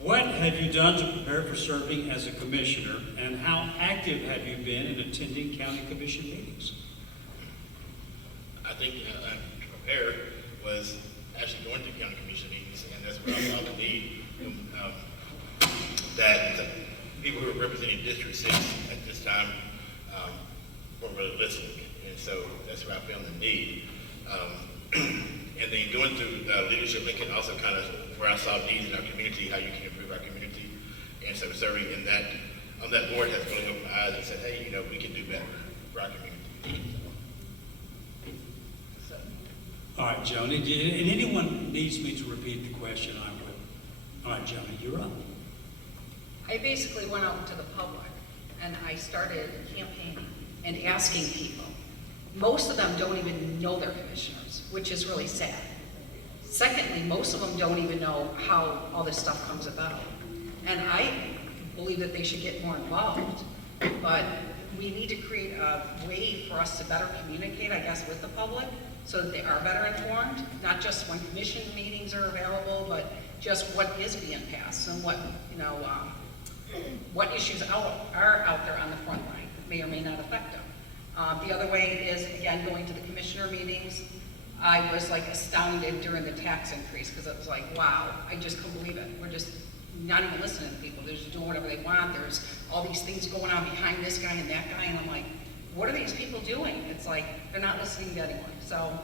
What have you done to prepare for serving as a commissioner, and how active have you been in attending county commission meetings? I think to prepare was actually going to county commission meetings, and that's where I saw the need that the people who are representing District 6 at this time weren't really listening, and so that's where I found the need. And then going through Leadership Lincoln also kind of where I saw needs in our community, how you can improve our community, and so serving in that on that board has really opened my eyes and said, hey, you know, we can do better for our community. All right, Joannie, and anyone needs me to repeat the question, I will. All right, Joannie, you're up. I basically went out to the public and I started campaigning and asking people. Most of them don't even know their commissioners, which is really sad. Secondly, most of them don't even know how all this stuff comes about. And I believe that they should get more involved, but we need to create a way for us to better communicate, I guess, with the public so that they are better informed, not just when commission meetings are available, but just what is being passed and what, you know, what issues are out there on the front line that may or may not affect them. The other way is, again, going to the commissioner meetings. I was like astounded during the tax increase because it was like, wow, I just couldn't believe it. We're just not even listening to people. They're just doing whatever they want. There's all these things going on behind this guy and that guy, and I'm like, what are these people doing? It's like they're not listening to anyone. So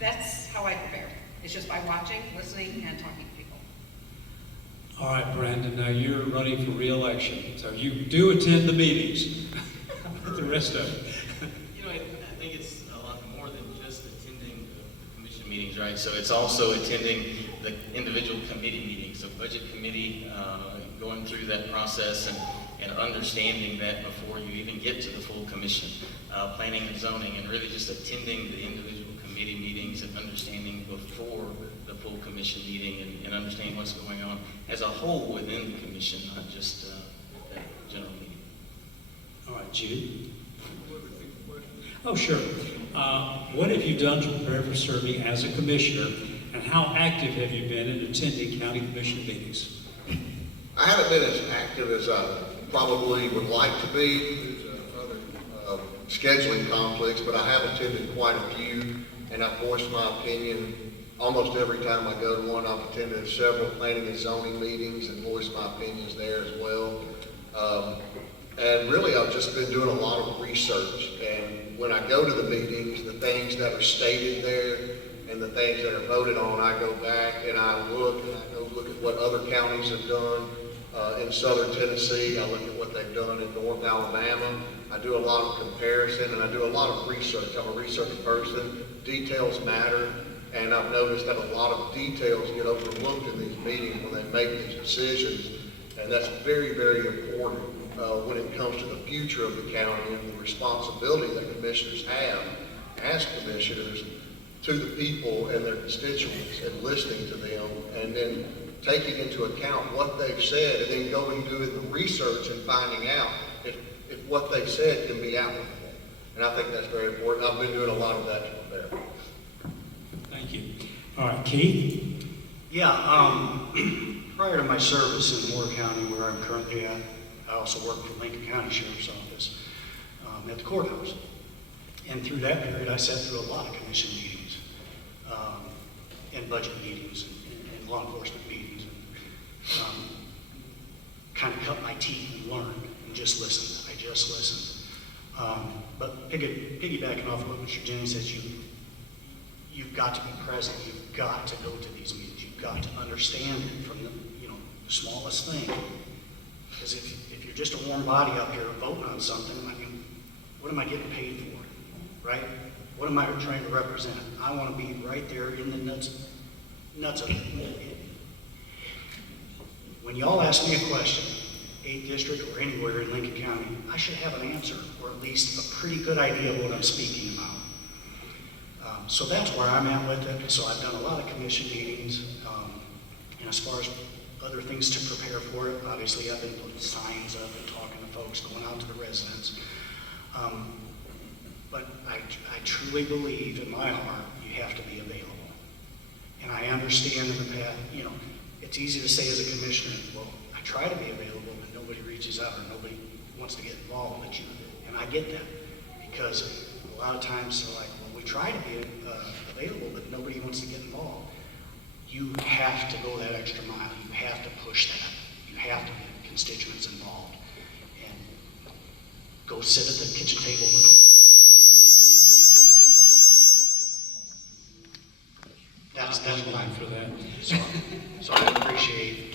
that's how I prepare. It's just by watching, listening, and talking to people. All right, Brandon, now you're running for re-election, so you do attend the meetings. The rest of it. You know, I think it's a lot more than just attending the commission meetings, right? So it's also attending the individual committee meetings, so budget committee, going through that process and understanding that before you even get to the full commission, planning and zoning, and really just attending the individual committee meetings and understanding before the full commission meeting and understanding what's going on as a whole within the commission, not just that general meeting. All right, Jude. Oh, sure. What have you done to prepare for serving as a commissioner, and how active have you been in attending county commission meetings? I haven't been as active as I probably would like to be due to other scheduling conflicts, but I have attended quite a few, and I've voiced my opinion almost every time I go to one. I've attended several planning and zoning meetings and voiced my opinions there as well. And really, I've just been doing a lot of research, and when I go to the meetings, the things that are stated there and the things that are voted on, I go back and I go look at what other counties have done in southern Tennessee. I look at what they've done in North Alabama. I do a lot of comparison, and I do a lot of research. I'm a research person. Details matter, and I've noticed that a lot of details get overlooked in these meetings when they make these decisions, and that's very, very important. When it comes to the future of the county and the responsibility that commissioners have as commissioners to the people and their constituents and listening to them and then taking into account what they've said and then going and doing the research and finding out if what they've said can be applicable. And I think that's very important. I've been doing a lot of that to prepare. Thank you. All right, Keith? Yeah, prior to my service in Moore County, where I'm currently at, I also worked for Lincoln County Sheriff's Office at the courthouse. And through that period, I sat through a lot of commission meetings and budget meetings and law enforcement meetings. Kind of cut my teeth and learned and just listened. I just listened. But piggybacking off what Mr. Jennings says, you've got to be present. You've got to go to these meetings. You've got to understand it from the smallest thing. Because if you're just a warm body up here voting on something, I mean, what am I getting paid for, right? What am I trying to represent? I want to be right there in the nuts of it. When y'all ask me a question, 8th District or anywhere in Lincoln County, I should have an answer, or at least a pretty good idea of what I'm speaking about. So that's where I'm at with it. So I've done a lot of commission meetings, and as far as other things to prepare for it, obviously I've been putting signs up and talking to folks, going out to the residents. But I truly believe in my heart you have to be available. And I understand in the past, it's easy to say as a commissioner, well, I try to be available, but nobody reaches out or nobody wants to get involved, but and I get that, because a lot of times they're like, well, we try to be available, but nobody wants to get involved. You have to go that extra mile. You have to push that. You have to get constituents involved. And go sit at the kitchen table